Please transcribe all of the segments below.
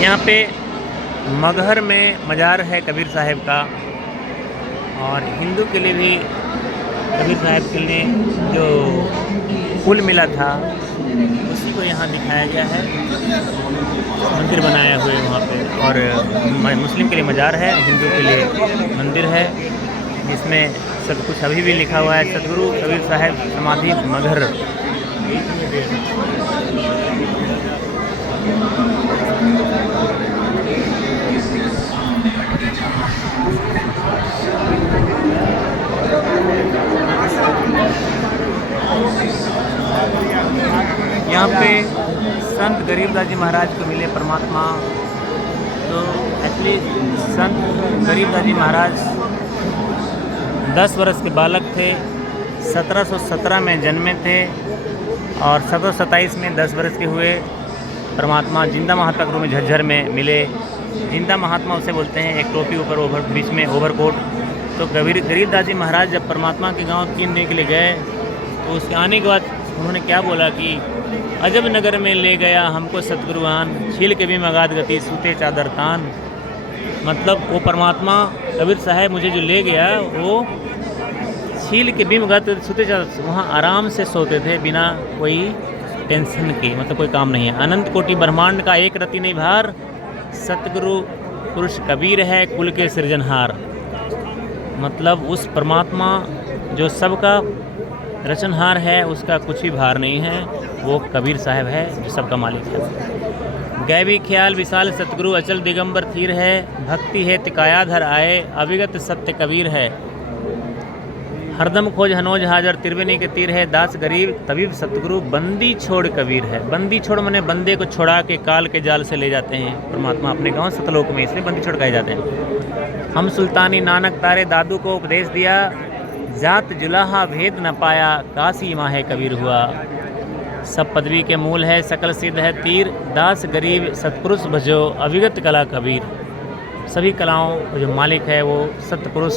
यहाँ पे मगहर में मज़ार है कबीर साहब का, और हिंदू के लिए भी कबीर साहब के लिए जो पुल मिला था उसी को यहाँ दिखाया गया है, मंदिर बनाया हुए वहाँ पे। और मुस्लिम के लिए मज़ार है, हिंदू के लिए मंदिर है, जिसमें सब कुछ अभी भी लिखा हुआ है। सतगुरु कबीर साहब समाधि मगहर। यहाँ पे संत गरीबदास जी महाराज को मिले परमात्मा। तो एक्चुअली संत गरीबदास जी महाराज 10 वर्ष के बालक थे, 1717 में जन्मे थे और 1727 में 10 वर्ष के हुए। परमात्मा जिंदा महात्मा के रूप में झज्जर में मिले। जिंदा महात्मा उसे बोलते हैं, एक टोपी ऊपर बीच में ओवरकोट। तो गरीबदास जी महाराज जब परमात्मा के गांव 3 दिन के लिए गए तो उसके आने के बाद उन्होंने क्या बोला कि अजब नगर में ले गया हमको सतगुरुआन, छील के भी मगाद गति सूते चादर तान। मतलब वो परमात्मा कबीर साहब मुझे जो ले गया वो छील के भी मगाद सूते चादर, वहाँ आराम से सोते थे बिना कोई टेंशन के, मतलब कोई काम नहीं है। अनंत कोटि ब्रह्मांड का एक रति नहीं भार, सतगुरु पुरुष कबीर है कुल के सृजनहार। मतलब उस परमात्मा जो सबका रचनहार है उसका कुछ भी भार नहीं है, वो कबीर साहब है जो सबका मालिक है। गैवी ख्याल विशाल सतगुरु अचल दिगंबर थीर है, भक्ति है तिकायाधर आए अविगत सत्य कबीर है। हरदम खोज हनोज हाजर त्रिवेणी के तीर है, दास गरीब तबीब सतगुरु बंदी छोड़ कबीर है। बंदी छोड़ माने बंदे को छोड़ा के काल के जाल से ले जाते हैं परमात्मा अपने गांव सतलोक में, इसलिए बंदी छोड़ कहे जाते हैं। हम सुल्तानी नानक तारे दादू को उपदेश दिया, जात जुलाहा भेद न पाया काशी माहे कबीर हुआ। सब पदवी के मूल है सकल सिद्ध है तीर, दास गरीब सतपुरुष भजो अविगत कला कबीर। सभी कलाओं का जो मालिक है वो सतपुरुष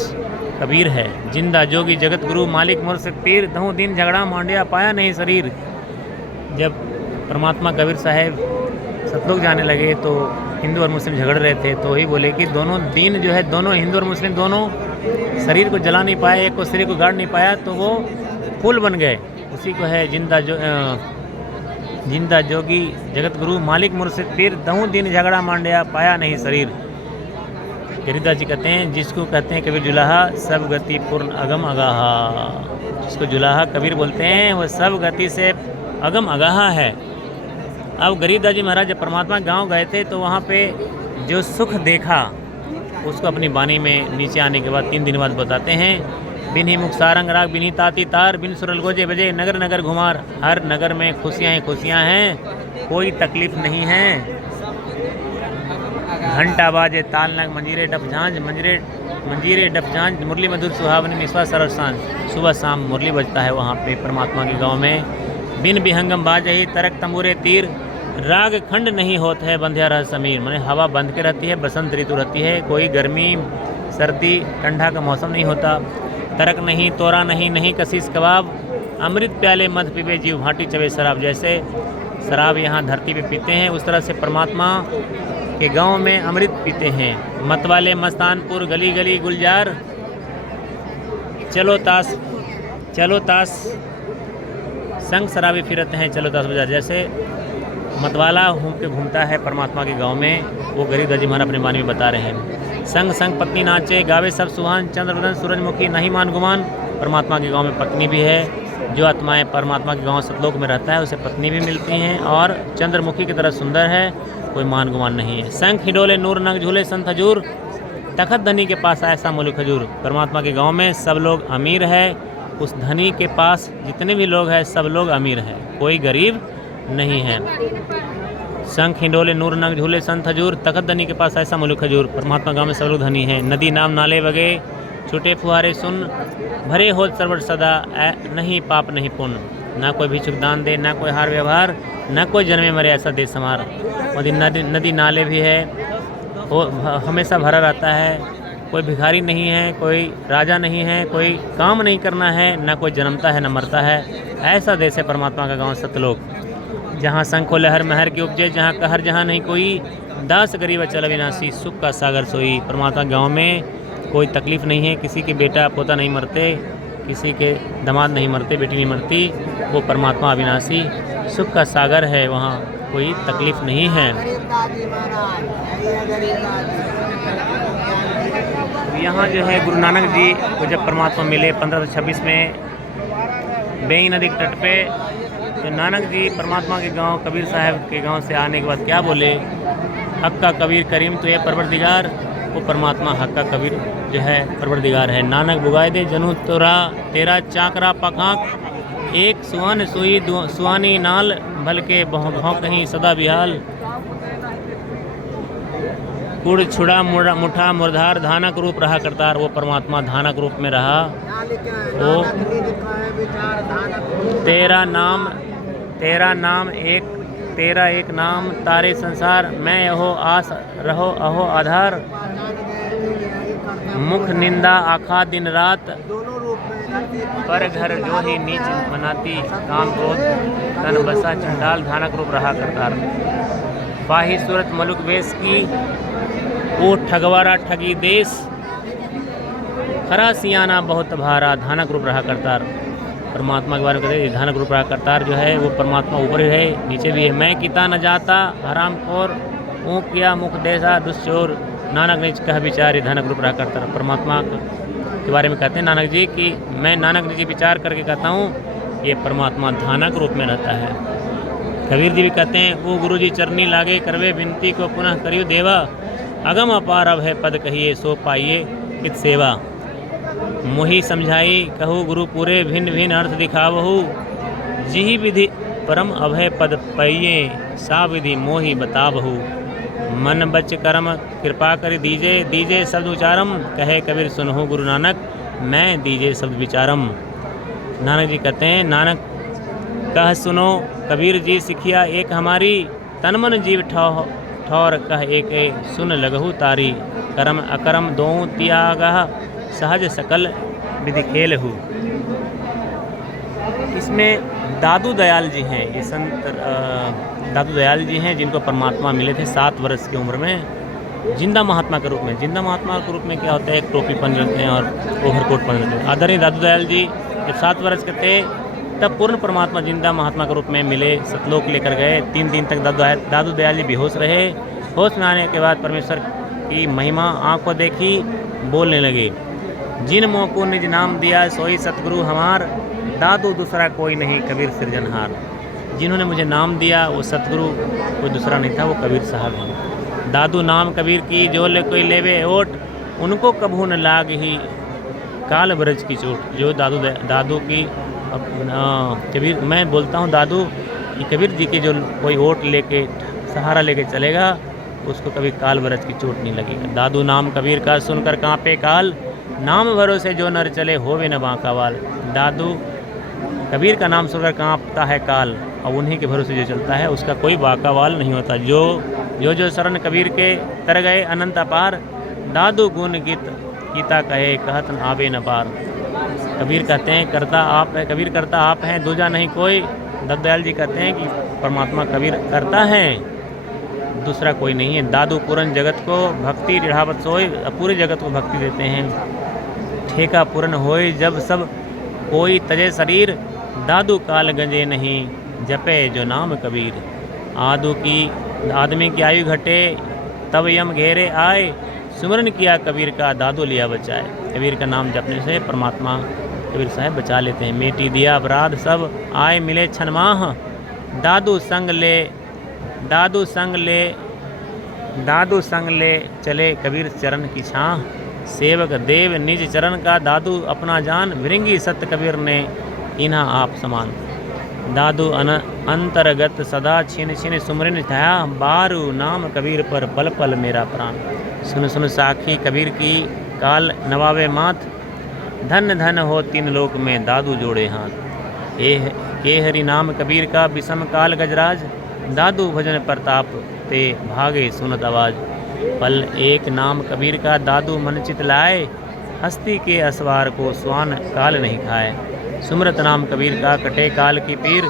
कबीर है। जिंदा जोगी जगत गुरु मालिक मुर्शिद पीर, दहु दिन झगड़ा मांडिया पाया नहीं शरीर। जब परमात्मा कबीर साहब सतलोक जाने लगे तो हिंदू और मुस्लिम झगड़ रहे थे, तो वही बोले कि दोनों दीन जो है, दोनों हिंदू और मुस्लिम दोनों शरीर को जला नहीं पाए, एक को शरीर को गाड़ नहीं पाया, तो वो पुल बन गए। उसी को है जिंदा जोगी जगत गुरु मालिक मुर्शिद पीर, दहु दिन झगड़ा मांडिया पाया नहीं शरीर। गरीबदास जी कहते हैं, जिसको कहते हैं कबीर जुलाहा सब गति पूर्ण अगम अगाहा। जिसको जुलाहा कबीर बोलते हैं वो सब गति से अगम अगाहा है। अब गरीबदास जी महाराज जब परमात्मा गांव गए थे तो वहाँ पे जो सुख देखा उसको अपनी वाणी में नीचे आने के बाद 3 दिन बाद बताते हैं। बिन ही मुख सारंग राग बिन ही ताती तार, बिन सुरल गोजे बजे नगर नगर घुमार। हर नगर में खुशियाँ ही खुशियाँ हैं, कोई तकलीफ नहीं है। घंटा बाजे ताल नग मंजीरे डफ झांझ, मंजीरे डफ झांझ, मुरली मधुर सुहावनी निस्वा सरल सांझ। सुबह शाम मुरली बजता है वहाँ पे परमात्मा के गाँव में। बिन विहंगम बाजही तरक तंबूरे तीर, राग खंड नहीं होता है बंध्या रह समीर। माने हवा बंध के रहती है, बसंत ऋतु रहती है, कोई गर्मी सर्दी ठंडा का मौसम नहीं होता। तरक नहीं तोरा नहीं, नहीं कशिश कबाब, अमृत प्याले मध पीबे जीव भाटी चबे शराब। जैसे शराब यहाँ धरती पे पीते हैं उस तरह से परमात्मा के गांव में अमृत पीते हैं। मतवाले मस्तानपुर गली गली गुलजार, चलो ताश संग शराबी फिरते हैं चलो ताश बाजार। जैसे मतवाला घूमता है परमात्मा के गांव में, वो गरीबदास जी महाराज अपने वाणी में बता रहे हैं। संग संग पत्नी नाचे गावे सब सुहान, चंद्रवदन सूरजमुखी नहीं मान गुमान। परमात्मा के गांव में पत्नी भी है। जो आत्माएं परमात्मा के गांव सतलोक में रहता है उसे पत्नी भी मिलती हैं और चंद्रमुखी की तरह सुंदर है, कोई मान गुमान नहीं है। संग हिडोले नूर नंग झूले संत हजूर, तखत धनी के पास ऐसा मुल्क हजूर। परमात्मा के गाँव में सब लोग अमीर है, उस धनी के पास जितने भी लोग हैं सब लोग अमीर हैं, कोई गरीब नहीं है। शंख हिंडोले नूर नंग झूले संत हजूर, तखत धनी के पास ऐसा मुल्क हजूर। परमात्मा गाँव में सब लोग धनी हैं। नदी नाम नाले बगे छोटे फुहारे सुन, भरे हो सर्वट सदा नहीं पाप नहीं पुण्य। ना कोई भिक्षुक दान दे, ना कोई हार व्यवहार, ना कोई जन्मे मरे ऐसा देश समार। और नदी नाले भी है, वो हमेशा भरा रहता है, कोई भिखारी नहीं है, कोई राजा नहीं है, कोई काम नहीं करना है, ना कोई जन्मता है ना मरता है। ऐसा देश है परमात्मा का गांव सतलोक। जहाँ शंखो लहर महर की उपजे, जहाँ कहर जहाँ नहीं कोई, दास गरीब अचल अविनाशी, सुख का सागर सोई। परमात्मा गांव में कोई तकलीफ़ नहीं है, किसी के बेटा पोता नहीं मरते, किसी के दामाद नहीं मरते, बेटी नहीं मरती, वो परमात्मा अविनाशी सुख का सागर है, वहाँ कोई तकलीफ़ नहीं है। यहाँ जो है गुरु नानक जी को जब परमात्मा मिले 1526 में बेई नदी के तट पे, तो नानक जी परमात्मा के गांव कबीर साहब के गांव से आने के बाद क्या बोले, हक्का कबीर करीम तो ये परवरदिगार, वो परमात्मा हक्का कबीर जो है परवरदिगार है। नानक बुगाए दे जनू तोरा तेरा चाकरा पखाक, एक सुहान सुई सुहानी नाल, भल के भौं कहीं सदा बिहाल। कुड़ छुड़ा मुठा मुरधार, धानक रूप रहा करतार, वो परमात्मा धानक रूप में रहा। वो तेरा नाम एक नाम तारे संसार, मैं यहो आस रहो अहो आधार। मुख निंदा आखा दिन रात, पर घर जो ही नीच मनाती। काम क्रोध तन बसा चंडाल, धानक रूप रहा करतार। पाही सूरत मलुक वेश की, वो ठगवारा ठगी देश। खरा सियाना बहुत भारा, धानक रूप रहा करतार। परमात्मा के बारे में कहते हैं धानक रूप रहा करतार जो है वो परमात्मा ऊपर ही है, नीचे भी है। मैं किता न जाता हराम खोर, ऊँ किया मुख देसा दुष्चोर, नानक ने कह विचार, धानक रूप रहा करतार। परमात्मा के बारे में कहते हैं नानक जी कि मैं नानक जी विचार करके कहता हूँ ये परमात्मा धानक रूप में रहता है। कबीर जी भी कहते हैं वो गुरु जी चरनी लागे, करवे विनती को पुनः करियो देवा। अगम अपार अब है पद कहिए, सो पाइए कित सेवा। मोही समझाई कहू गुरु पूरे, भिन्न भिन्न अर्थ दिखावहु। जिहि विधि परम अभय पद पाइए, सा विधि मोही बतावहु। मन बच कर्म कृपा कर दीजे, दीजे शब्द उचारम। कहे कबीर सुनहु गुरु नानक, मैं दीजे शब्द विचारम। नानक जी कहते हैं नानक कह सुनो कबीर जी सिखिया एक हमारी। तन मन जीव ठौर कह एक सुन लगहु तारी। कर्म अकर्म दोऊ त्यागह, सहज सकल विधि खेल हूँ। इसमें दादू दयाल जी हैं, ये संत दादू दयाल जी हैं जिनको परमात्मा मिले थे 7 वर्ष की उम्र में, जिंदा महात्मा के रूप में। जिंदा महात्मा के रूप में क्या होता है, टोपी पहन लेते हैं और ओवरकोट पहन लेते हैं। आदरणीय दादू दयाल जी जब 7 वर्ष के थे तब पूर्ण परमात्मा जिंदा महात्मा के रूप में मिले, सतलोक लेकर गए। 3 दिन तक दादू दयाल जी बेहोश रहे। होश में आने के बाद परमेश्वर की महिमा आँखों देखी, बोलने लगे। जिन मोह को निज नाम दिया, सोई सतगुरु हमार। दादू दूसरा कोई नहीं कबीर सृजनहार। जिन्होंने मुझे नाम दिया वो सतगुरु कोई दूसरा नहीं था, वो कबीर साहब हैं। दादू नाम कबीर की, जो ले कोई लेवे ओट, उनको कभू न लाग ही काल ब्रज की चोट। जो दादू की कबीर, मैं बोलता हूँ दादू कि कबीर जी की जो कोई ओट लेके सहारा लेके चलेगा उसको कभी काल ब्रज की चोट नहीं लगेगी। दादू नाम कबीर का सुनकर कांपे काल, नाम भरोसे जो नर चले होवे न बांका वाल। दादू कबीर का नाम सुनकर कांपता है काल, और उन्हीं के भरोसे जो चलता है उसका कोई बांका वाल नहीं होता। जो शरण कबीर के तर गए अनंत अपार। दादू गुण गीता कहे, कहत न आवे न पार। कबीर कहते हैं करता आप है, कबीर करता आप हैं, दूजा नहीं कोई। दयाल जी कहते हैं कि परमात्मा कबीर करता है, दूसरा कोई नहीं है। दादू पूरन जगत को भक्ति ऋढ़ावत सोए, पूरे जगत को भक्ति देते हैं। ठेका पूरन होए जब सब कोई तजे शरीर। दादू काल गंजे नहीं, जपे जो नाम कबीर। आदमी की आयु घटे, तब यम घेरे आए। सुमरन किया कबीर का, दादू लिया बचाए। कबीर का नाम जपने से परमात्मा कबीर साहब बचा लेते हैं। मेटी दिया अपराध सब, आए मिले छनमाह। दादू संग ले चले कबीर चरण की छाह। सेवक देव निज चरण का, दादू अपना जान। विरंगी सत्य कबीर ने इन्हा आप समान। दादू अंतर्गत सदा छिन छिन सुमरिन छाया। बारू नाम कबीर पर पल पल मेरा प्राण। सुन सुन साखी कबीर की, काल नवावे माथ। धन धन हो 3 लोक में, दादू जोड़े हाथ। के हरि नाम कबीर का, विषम काल गजराज। दादू भजन प्रताप ते, भागे सुनत आवाज। पल एक नाम कबीर का, दादू मन चित लाए। हस्ती के असवार को स्वान काल नहीं खाए। सुमरत नाम कबीर का, कटे काल की पीर।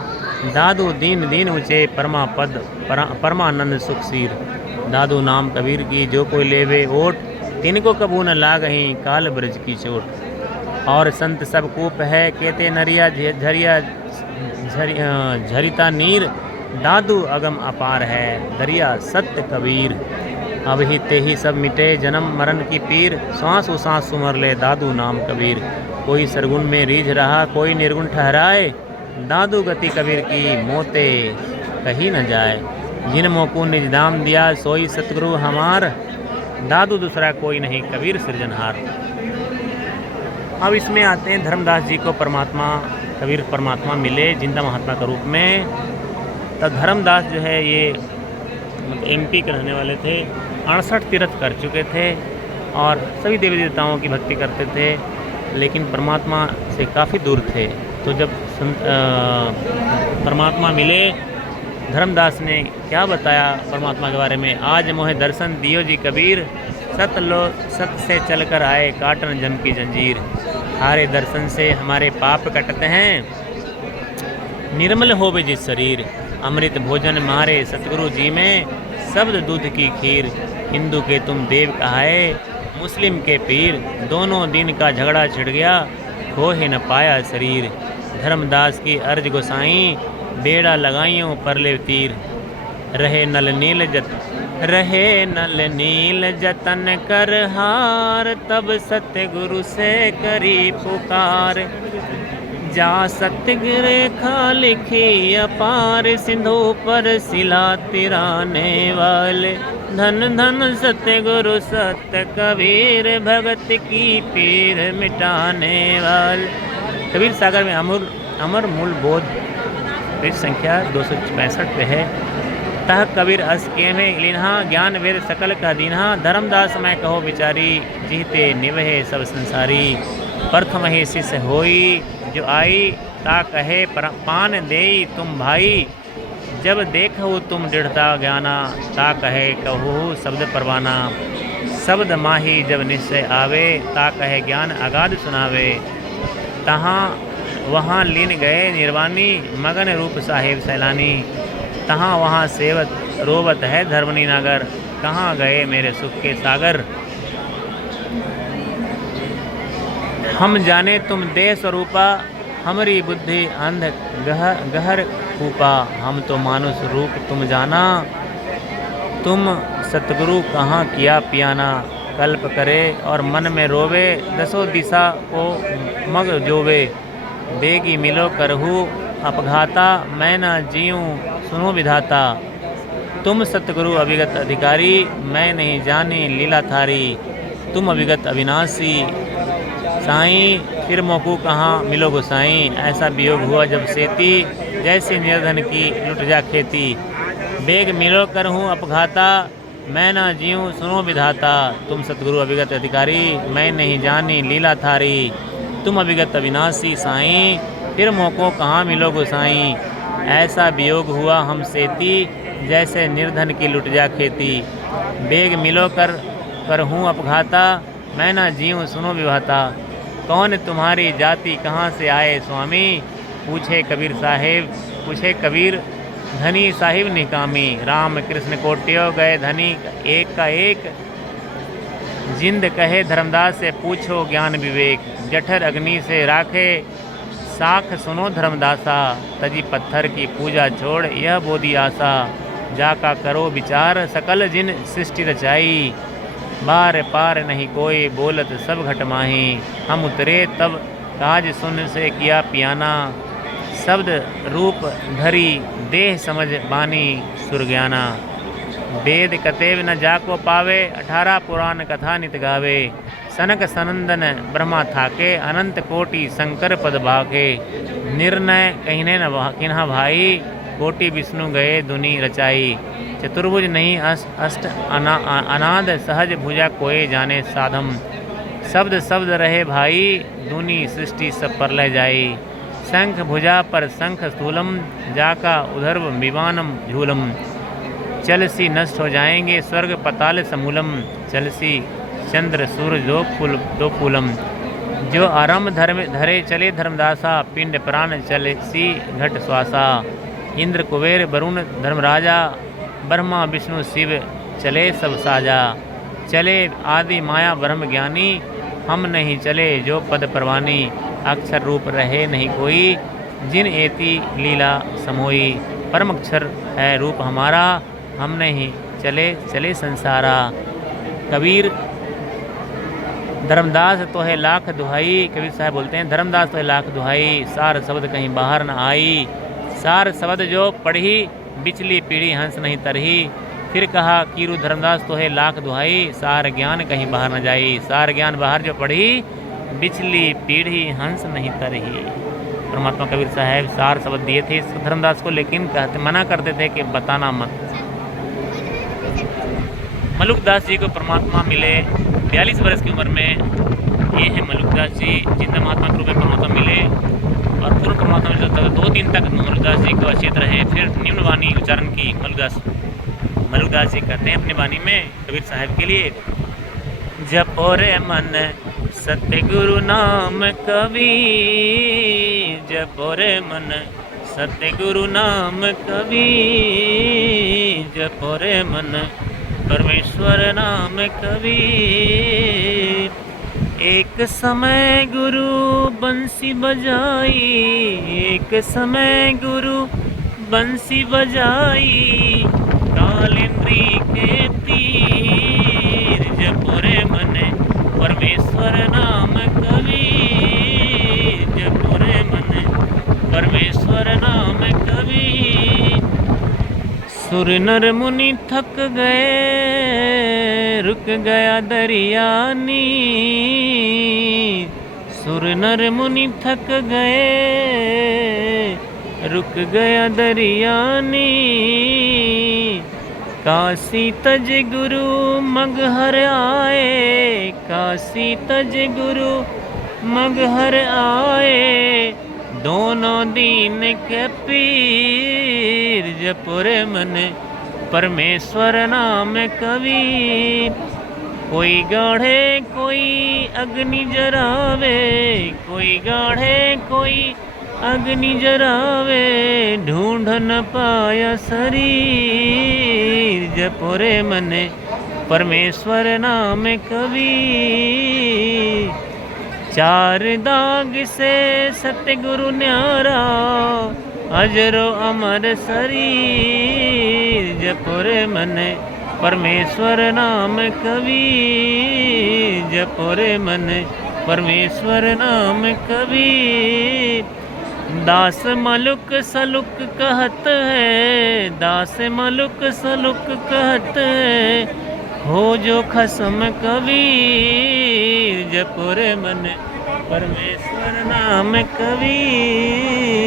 दादू दीन दीन ऊँचे परमा पद परमानंद सुख सीर। दादू नाम कबीर की जो कोई लेवे ओट, तिनको कबू न लागहीं काल ब्रज की चोट। और संत सब कूप है कहते नरिया झरिया झरिता नीर, दादू अगम अपार है दरिया सत्य कबीर। अब ही ते ही सब मिटे जन्म मरण की पीर, सांस उ सांस सुमर ले दादू नाम कबीर। कोई सरगुण में रीझ रहा कोई निर्गुण ठहराए, दादू गति कबीर की मोते कही न जाए। जिन मोकू निज दाम दिया सोई सतगुरु हमार, दादू दूसरा कोई नहीं कबीर सृजनहार। अब इसमें आते हैं धर्मदास जी को परमात्मा कबीर परमात्मा मिले जिंदा महात्मा के रूप में। तब धर्मदास जो है ये MP के रहने वाले थे, 68 तीर्थ कर चुके थे और सभी देवी देवताओं की भक्ति करते थे, लेकिन परमात्मा से काफ़ी दूर थे। तो जब परमात्मा मिले, धर्मदास ने क्या बताया परमात्मा के बारे में, आज मोहे दर्शन दियो जी कबीर, सत लो सत से चल कर आए काटन जम की जंजीर। हारे दर्शन से हमारे पाप कटते हैं, निर्मल होवे जिस शरीर। अमृत भोजन मारे सतगुरु जी में, शब्द दूध की खीर। हिंदू के तुम देव कहाए, मुस्लिम के पीर। दोनों दिन का झगड़ा छिड़ गया, खो ही न पाया शरीर। धर्मदास की अर्ज गोसाई, बेड़ा लगाइयों परले तीर। रहे नल नील जतन कर हार, तब सत्य गुरु से करी पुकार। जा सत्य रेखा लिखी अपार, सिंधु पर सिला तिराने वाले। धन धन सत्य गुरु सत्य कबीर, भगत की पीर मिटाने वाले। कबीर सागर में अमर मूल बोध पृष्ठ संख्या 265 पे है। तह कबीर अस के में लिन्हा, ज्ञान वेद सकल का दीन्हा। धर्मदास मैं कहो बिचारी, जीते निवहे सब संसारी। प्रथम ही शिष्य होई जो आई, ता कहे पान देई तुम भाई। जब देखो तुम दृढ़ता ज्ञाना, ता कहे कहू शब्द परवाना। शब्द माही जब निश्चय आवे, ता कहे ज्ञान अगाध सुनावे। तहाँ वहाँ लीन गए निर्वाणी, मगन रूप साहेब सैलानी। तहाँ वहाँ सेवत रोवत है धर्मनी नागर, कहाँ गए मेरे सुख के सागर। हम जाने तुम देह स्वरूपा, हमारी बुद्धि अंध गहर कूपा। हम तो मानुष रूप तुम जाना, तुम सतगुरु कहाँ किया पियाना। कल्प करे और मन में रोवे, दसों दिशा को मग जोवे। बेगी मिलो करहु अपघाता, मैं न जीऊँ सुनो विधाता। तुम सतगुरु अभिगत अधिकारी, मैं नहीं जानी लीला थारी। तुम अभिगत अविनाशी साईं, फिर मोकू कहाँ मिलो गोसाई। ऐसा वियोग हुआ जब सेती, जैसे निर्धन की लुट जा खेती। बेग मिलो करहूँ अपघाता, मैं न जीऊँ सुनो विधाता। तुम सतगुरु अभिगत अधिकारी, मैं नहीं जानी लीला थारी। तुम अभिगत अविनाशी साईं, फिर मोको कहाँ मिलो गोसाई। ऐसा वियोग हुआ हम सेती, जैसे निर्धन की लुट जा खेती। बेग मिलो कर हूँ अपघाता, मैं न जीऊँ सुनो विभाता। कौन तुम्हारी जाति कहाँ से आए स्वामी, पूछे कबीर धनी साहिब निकामी। राम कृष्ण कोट्यो गए धनी एक का एक, जिंद कहे धर्मदास से पूछो ज्ञान विवेक। जठर अग्नि से राखे साख सुनो धर्मदासा, तजी पत्थर की पूजा छोड़ यह बोधी आशा। जाका करो विचार सकल जिन सृष्टि रचाई, बार पार नहीं कोई बोलत सब घट माही। हम उतरे तब काज सुन से किया पियाना, शब्द रूप धरी देह समझ बानी सुरज्ञाना। वेद कतेव न जाको पावे, 18 पुराण कथा नित गावे। सनक सनंदन ब्रह्मा थाके, अनंत कोटि शंकर पद भाके। निर्णय कहने न किन्हा भाई, कोटि विष्णु गए दुनि रचाई। चतुर्भुज नहीं अष्ट अनाद, सहज भुजा कोई जाने साधम। शब्द शब्द रहे भाई, दुनि सृष्टि सब पर लह जाई। शंख भुजा पर शंख स्थूलम, जाका उधर्व विमानम झूलम। चलसी नष्ट हो जाएंगे स्वर्ग पताल समूलम, चलसी चंद्र सूर्य दो फूलम। जो आरंभ धरे चले धर्मदासा, पिंड प्राण चलसी घट श्वासा। इंद्र कुबेर वरुण धर्मराजा ब्रह्मा विष्णु शिव चले सब साजा। चले आदि माया ब्रह्म ज्ञानी, हम नहीं चले जो पद परवानी। अक्षर रूप रहे नहीं कोई, जिन एति लीला समोई। परम अक्षर है रूप हमारा, हम नहीं चले चले संसारा। कबीर धर्मदास तो है लाख दुहाई। कबीर साहब बोलते हैं धर्मदास तो है लाख दुहाई, सार शब्द कहीं बाहर न आई। सार शब्द जो पढ़ी, बिचली पीढ़ी हंस नहीं तरही। फिर कहा कीरू धर्मदास तो है लाख दुहाई, सार ज्ञान कहीं बाहर न जाई। सार ज्ञान बाहर जो पढ़ी, बिचली पीढ़ी हंस नहीं तरही। परमात्मा कबीर साहब सार शब्द दिए थे धर्मदास को, लेकिन मना करते थे कि बताना मत। मलुकदास जी को परमात्मा मिले 42 वर्ष की उम्र में। ये है मलुकदास जी, जिंदा महात्मा के रूप में परमात्मा मिले और पूर्ण परमात्मा मिले तक 2 दिन तक मलुकदास जी को अचेत रहे। फिर निम्न वाणी उच्चारण की मलुकदास जी कहते हैं अपनी वाणी में कबीर साहब के लिए। जपो रे मन सत्य गुरु नाम कवि, जपो रे मन सत्य गुरु नाम कवि। जपो रे मन परमेश्वर नाम कवि। एक समय गुरु बंसी बजाई, एक समय गुरु बंसी बजाई। कालिंद्री के तीर, जपो रे मन परमेश्वर नाम कवि। जपो रे मन परमेश्वर नाम कवि। सुर नर मुनि थक गए, रुक गया दरिया नीर। सुर नर मुनि थक गए, रुक गया दरिया नीर। काशी तज गुरु मगहर आए, काशी तज गुरु मगहर आए। दोनों दीन के पीर, जपो रे मन परमेश्वर नाम कवि। कोई गाढ़े कोई अग्नि जरावे, कोई गाढ़े कोई अग्नि जरावे। ढूंढ न पाया शरीर, जपो रे मन परमेश्वर नाम कवि। चार दाग से सतगुरु न्यारा, अजरो अमर शरीर। जपो रे मन परमेश्वर नाम कवि। जपो रे मन परमेश्वर नाम कवि। दास मलुक सलुक कहत है, दास मलुक सलुक कहत है। हो जो खसम कबीर, जपो रे मन परमेश्वर नाम कवि।